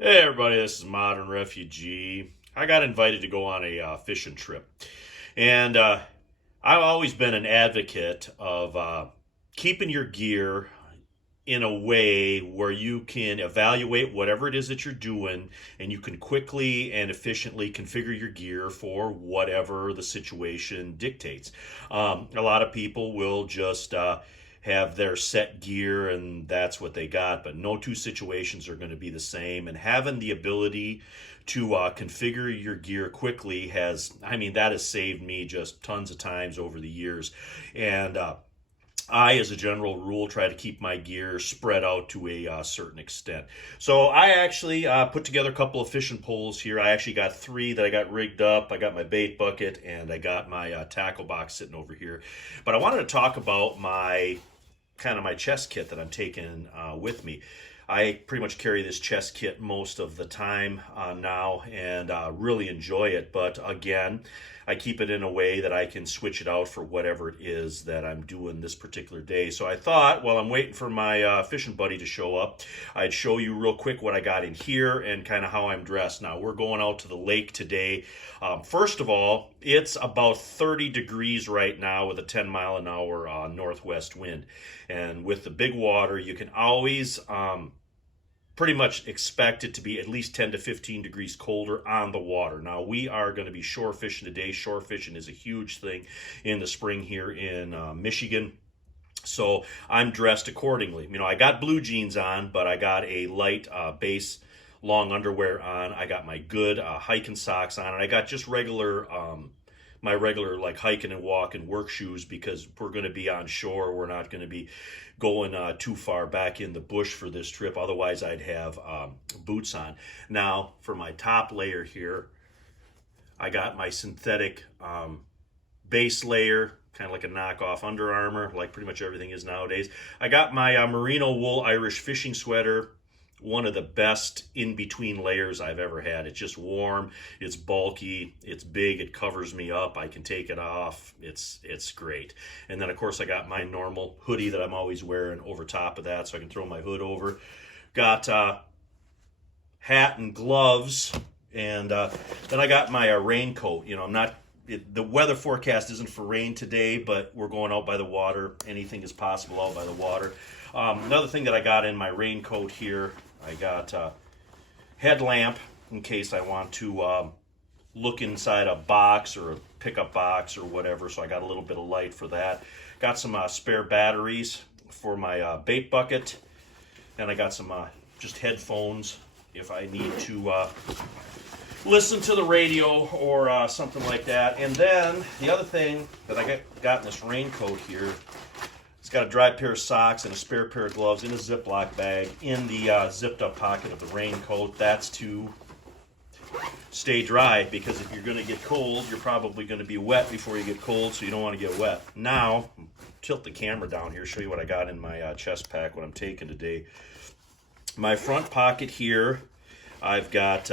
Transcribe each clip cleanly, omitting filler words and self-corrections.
Hey everybody, this is Modern Refugee. I got invited to go on a fishing trip, and I've always been an advocate of keeping your gear in a way where you can evaluate whatever it is that you're doing, and you can quickly and efficiently configure your gear for whatever the situation dictates. A lot of people will just have their set gear and that's what they got, but no two situations are going to be the same. And having the ability to configure your gear quickly that has saved me just tons of times over the years. And I, as a general rule, try to keep my gear spread out to a certain extent. So I actually put together a couple of fishing poles here. I actually got three that I got rigged up. I got my bait bucket and I got my tackle box sitting over here. But I wanted to talk about my chest kit that I'm taking with me. I pretty much carry this chest kit most of the time now and really enjoy it. But again, I keep it in a way that I can switch it out for whatever it is that I'm doing this particular day. So I thought, while I'm waiting for my fishing buddy to show up, I'd show you real quick what I got in here and kind of how I'm dressed. Now, we're going out to the lake today. First of all, it's about 30 degrees right now with a 10-mile-an-hour northwest wind. And with the big water, you can always pretty much expect it to be at least 10 to 15 degrees colder on the water. Now, we are going to be shore fishing today. Shore fishing is a huge thing in the spring here in Michigan. So I'm dressed accordingly. I got blue jeans on, but I got a light base long underwear on. I got my good hiking socks on, and I got just my regular like hiking and walking work shoes because we're going to be on shore. We're not going to be going too far back in the bush for this trip. Otherwise, I'd have boots on. Now, for my top layer here, I got my synthetic base layer, kind of like a knockoff Under Armour, like pretty much everything is nowadays. I got my merino wool Irish fishing sweater, one of the best in-between layers I've ever had. It's just warm, it's bulky, it's big, it covers me up, I can take it off, it's great. And then of course I got my normal hoodie that I'm always wearing over top of that so I can throw my hood over. Got hat and gloves, and then I got my raincoat. The weather forecast isn't for rain today, but we're going out by the water. Anything is possible out by the water. Another thing that I got in my raincoat here, I got a headlamp in case I want to look inside a box or a pickup box or whatever, so I got a little bit of light for that. Got some spare batteries for my bait bucket, and I got some just headphones if I need to listen to the radio or something like that. And then the other thing that I got in this raincoat here, it's got a dry pair of socks and a spare pair of gloves in a Ziploc bag in the zipped up pocket of the raincoat. That's to stay dry, because if you're going to get cold, you're probably going to be wet before you get cold, so you don't want to get wet. Now, tilt the camera down here, show you what I got in my chest pack, what I'm taking today. My front pocket here, I've got,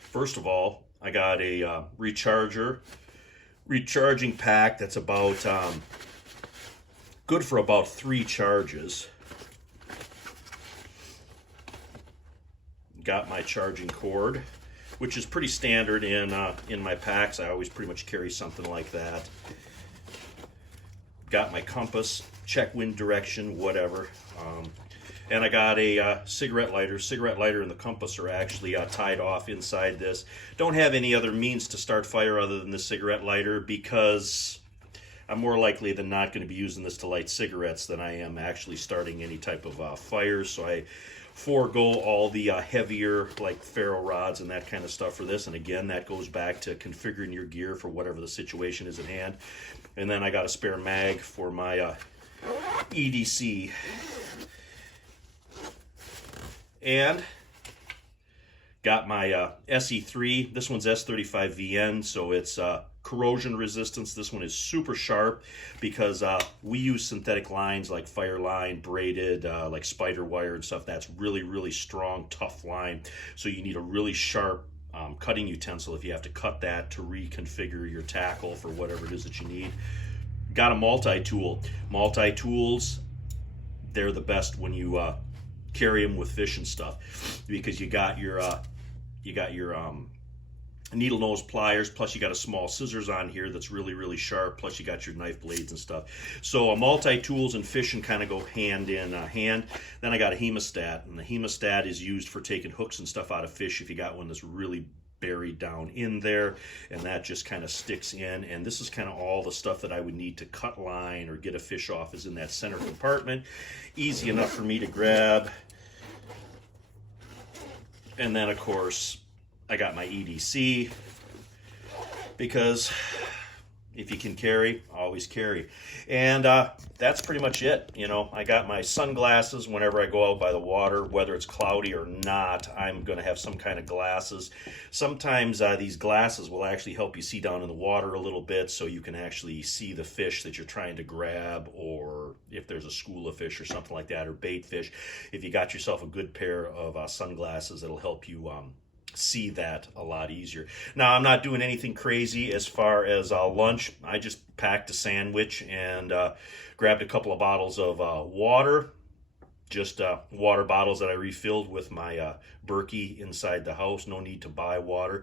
first of all, I got a recharging pack that's about good for about 3 charges. Got my charging cord, which is pretty standard in my packs. I always pretty much carry something like that. Got my compass, check wind direction, whatever. And I got a cigarette lighter. Cigarette lighter and the compass are actually tied off inside this. Don't have any other means to start fire other than the cigarette lighter, because I'm more likely than not going to be using this to light cigarettes than I am actually starting any type of fires. So I forego all the heavier, like ferro rods and that kind of stuff for this. And again, that goes back to configuring your gear for whatever the situation is at hand. And then I got a spare mag for my EDC. And got my SE3. This one's S35VN, so it's corrosion resistance. This one is super sharp because we use synthetic lines like fire line, braided, like spider wire and stuff. That's really, really strong, tough line. So you need a really sharp cutting utensil if you have to cut that to reconfigure your tackle for whatever it is that you need. Got a multi-tool. Multi-tools, they're the best when you carry them with fish and stuff, because you got your needle nose pliers, plus you got a small scissors on here that's really sharp, plus you got your knife blades and stuff. So a multi-tools and fishing kind of go hand in hand. Then I got a hemostat, and the hemostat is used for taking hooks and stuff out of fish if you got one that's really buried down in there, and that just kind of sticks in. And this is kind of all the stuff that I would need to cut line or get a fish off is in that center compartment. Easy enough for me to grab. And then of course I got my EDC, because if you can carry, always carry. And that's pretty much it. You know, I got my sunglasses whenever I go out by the water, whether it's cloudy or not. I'm going to have some kind of glasses. Sometimes these glasses will actually help you see down in the water a little bit, so you can actually see the fish that you're trying to grab, or if there's a school of fish or something like that, or bait fish. If you got yourself a good pair of sunglasses, it'll help you see that a lot easier. Now, I'm not doing anything crazy as far as lunch. I just packed a sandwich and grabbed a couple of bottles of water, just water bottles that I refilled with my Berkey inside the house. No need to buy water.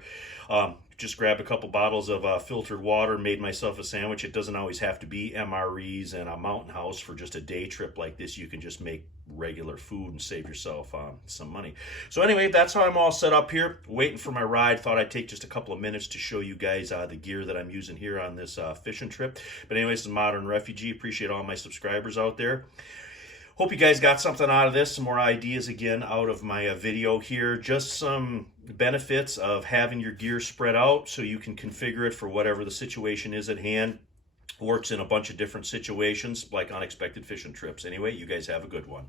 Just grabbed a couple bottles of filtered water, made myself a sandwich. It doesn't always have to be MREs and a Mountain House for just a day trip like this. You can just make regular food and save yourself some money. So anyway, that's how I'm all set up here, waiting for my ride. Thought I'd take just a couple of minutes to show you guys the gear that I'm using here on this fishing trip. But anyways, this is Modern Refugee. Appreciate all my subscribers out there. Hope you guys got something out of this, some more ideas again out of my video here. Just some benefits of having your gear spread out so you can configure it for whatever the situation is at hand. Works in a bunch of different situations, like unexpected fishing trips. Anyway, you guys have a good one.